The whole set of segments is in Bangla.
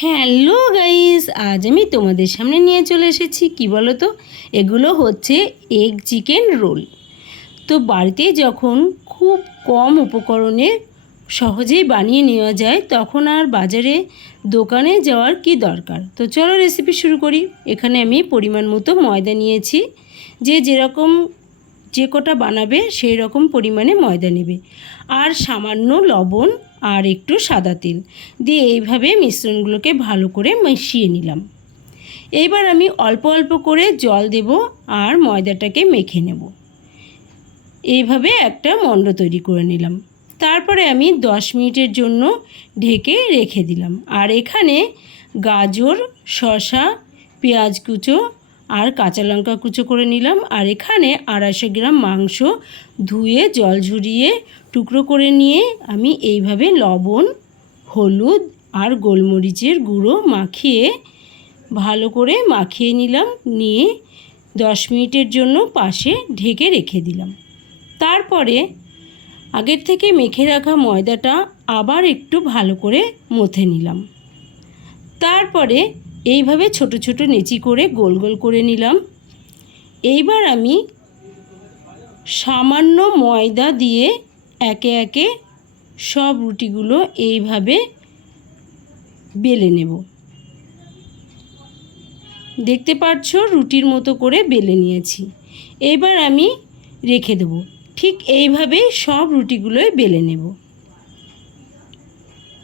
হ্যালো গাইস, আজ আমি তোমাদের সামনে নিয়ে চলে এসেছি কি বলো তো, এগুলো হচ্ছে এগ চিকেন রোল। তো বাড়িতে যখন খুব কম উপকরণে সহজেই বানিয়ে নেওয়া যায় তখন আর বাজারে দোকানে যাওয়ার কি দরকার। তো চলো রেসিপি শুরু করি। এখানে আমি পরিমাণ মতো ময়দা নিয়েছি। যেরকম যে কটা বানাবে সেই রকম পরিমাণে ময়দা নেবে, আর সামান্য লবণ আর একটু সাদা তেল দিয়ে এইভাবে মিশ্রণগুলোকে ভালো করে মিশিয়ে নিলাম। এইবার আমি অল্প অল্প করে জল দেব আর ময়দাটাকে মেখে নেব। এইভাবে একটা মণ্ড তৈরি করে নিলাম। তারপরে আমি 10 মিনিটের জন্য ঢেকে রেখে দিলাম। আর এখানে গাজর, শসা, পেঁয়াজ কুচো আর কাঁচা লঙ্কা কুচো করে নিলাম। আর এখানে 250 গ্রাম মাংস ধুয়ে জল ঝরিয়ে টুকরো করে নিয়ে আমি এইভাবে লবণ, হলুদ আর গোলমরিচের গুঁড়ো মাখিয়ে ভালো করে মাখিয়ে নিলাম। নিয়ে 10 মিনিটের জন্য পাশে ঢেকে রেখে দিলাম। তারপরে আগের থেকে মেখে রাখা ময়দাটা আবার একটু ভালো করে মথে নিলাম। তারপরে এইভাবে ছোট ছোট নেচি করে গোল গোল করে নিলাম। এইবার আমি সামান্য ময়দা দিয়ে একে একে সব রুটিগুলো এইভাবে বেলে নেব। দেখতে পাচ্ছ রুটির মতো করে বেলে নিয়েছি। এইবার আমি রেখে দেব। ঠিক এইভাবে সব রুটিগুলোই বেলে নেব।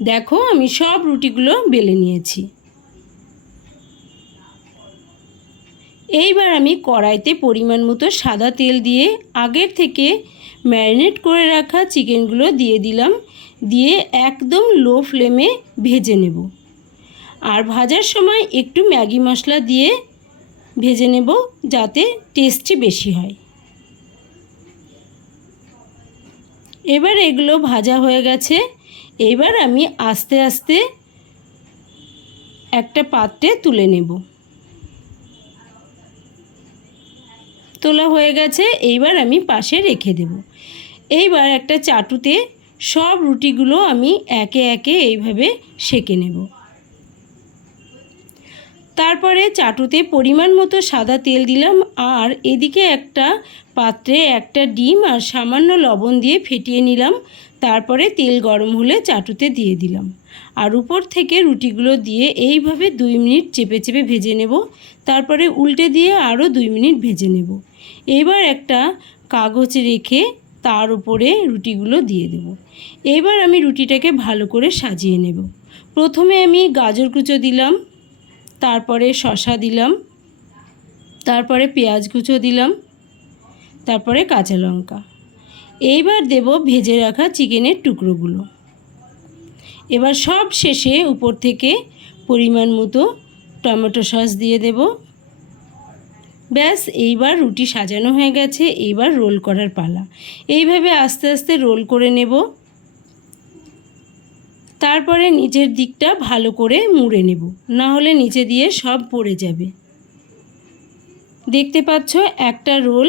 দেখো আমি সব রুটিগুলো বেলে নিয়েছি। এইবার আমি কড়াইতে পরিমাণ মতো সাদা তেল দিয়ে আগের থেকে ম্যারিনেট করে রাখা চিকেনগুলো দিয়ে দিলাম। দিয়ে একদম লো ফ্লেমে ভেজে নেব। আর ভাজার সময় একটু ম্যাগি মশলা দিয়ে ভেজে নেব যাতে টেস্টি বেশি হয়। এবার এগুলো ভাজা হয়ে গেছে। এবার আমি আস্তে আস্তে একটা পাত্রে তুলে নেব। তোলা হয়ে গেছে। এইবার আমি পাশে রেখে দেব। এইবার একটা চাটুতে সব রুটিগুলো আমি একে একে এইভাবে সেঁকে নেব। তারপরে চাটুতে পরিমাণ মতো সাদা তেল দিলাম। আর এদিকে একটা পাত্রে একটা ডিম আর সামান্য লবণ দিয়ে ফেটিয়ে নিলাম। তারপরে তেল গরম হলে চাটুতে দিয়ে দিলাম। আর উপর থেকে রুটিগুলো দিয়ে এইভাবে 2 মিনিট চেপে চেপে ভেজে নেব। তারপরে উল্টে দিয়ে আরও 2 মিনিট ভেজে নেব। এবার একটা কাগজ রেখে তার উপরে রুটিগুলো দিয়ে দেব। এবার আমি রুটিটাকে ভালো করে সাজিয়ে নেব। প্রথমে আমি গাজর কুচো দিলাম, তারপরে শসা দিলাম, তারপরে পেঁয়াজ কুচো দিলাম, তারপরে কাঁচা লঙ্কা। এইবার দেব ভেজে রাখা চিকেনের টুকরোগুলো। এবার সব শেষে উপর থেকে পরিমাণ মতো টমেটো সস দিয়ে দেব। ব্যাস, এইবার রুটি সাজানো হয়ে গেছে। এইবার রোল করার পালা। এইভাবে আস্তে আস্তে রোল করে নেব। তারপরে নিচের দিকটা ভালো করে মুড়ে নেব, না হলে নিচে দিয়ে সব পড়ে যাবে। দেখতে পাচ্ছ একটা রোল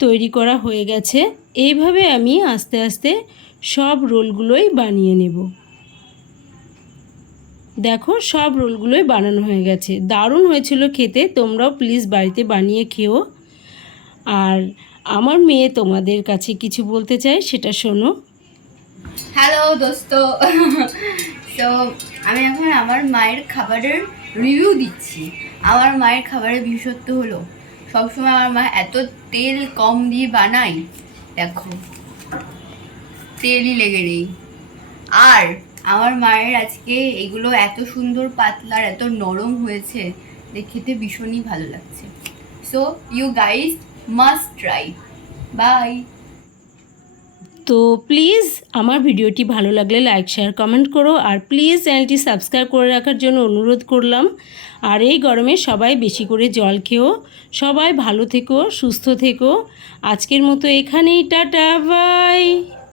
তৈরি করা হয়ে গেছে। এইভাবে আমি আস্তে আস্তে সব রোলগুলোই বানিয়ে নেব। দেখো সব রোলগুলোই বানানো হয়ে গেছে। দারুণ হয়েছিল খেতে। তোমরাও প্লিজ বাড়িতে বানিয়ে খেও। আর আমার মেয়ে তোমাদের কাছে কিছু বলতে চায়, সেটা শোনো। হ্যালো দোস্ত। তো আমি এখন আমার মায়ের খাবারের রিভিউ দিচ্ছি। আমার মায়ের খাবারের বিশেষত্ব হলো সবসময় আমার মা এত তেল কম দিয়ে বানায়, দেখো তেলই লেগে নেই। আর আমার মায়ের আজকে এগুলো এত সুন্দর পাতলা এত নরম হয়েছে, খেতে ভীষণই ভালো লাগছে। So you guys must try. Bye. তো প্লিজ আমার ভিডিওটি ভালো লাগলে লাইক, শেয়ার, কমেন্ট করো। আর প্লিজ চ্যানেলটি সাবস্ক্রাইব করে রাখার জন্য অনুরোধ করলাম। আর এই গরমে সবাই বেশি করে জল খেও। সবাই ভালো থেকো, সুস্থ থেকো। আজকের মতো এখানেই, টাটা, বাই।